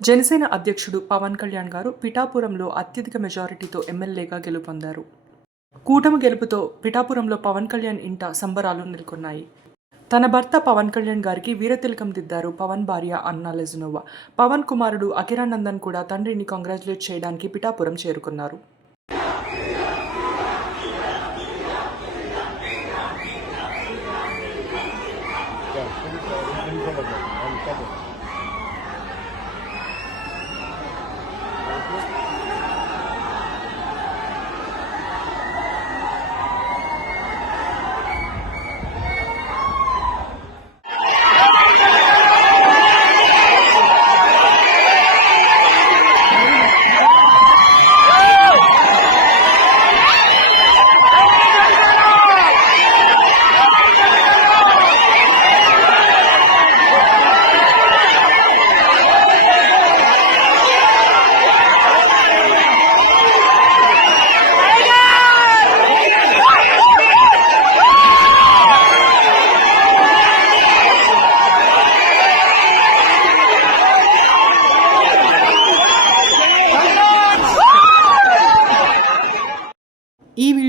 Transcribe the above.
జనసేన అధ్యక్షుడు పవన్ కళ్యాణ్ గారు పిఠాపురంలో అత్యధిక మెజారిటీతో ఎమ్మెల్యేగా గెలుపొందారు. కూటమి గెలుపుతో పిఠాపురంలో పవన్ కళ్యాణ్ ఇంట సంబరాలు నెలకొన్నాయి. తన భర్త పవన్ కళ్యాణ్ గారికి వీరతిలకం దిద్దారు పవన్ భార్య అన్నా లెజనోవా. పవన్ కుమారుడు అఖిరానందన్ కూడా తండ్రిని కంగ్రాచులేట్ చేయడానికి పిఠాపురం చేరుకున్నారు.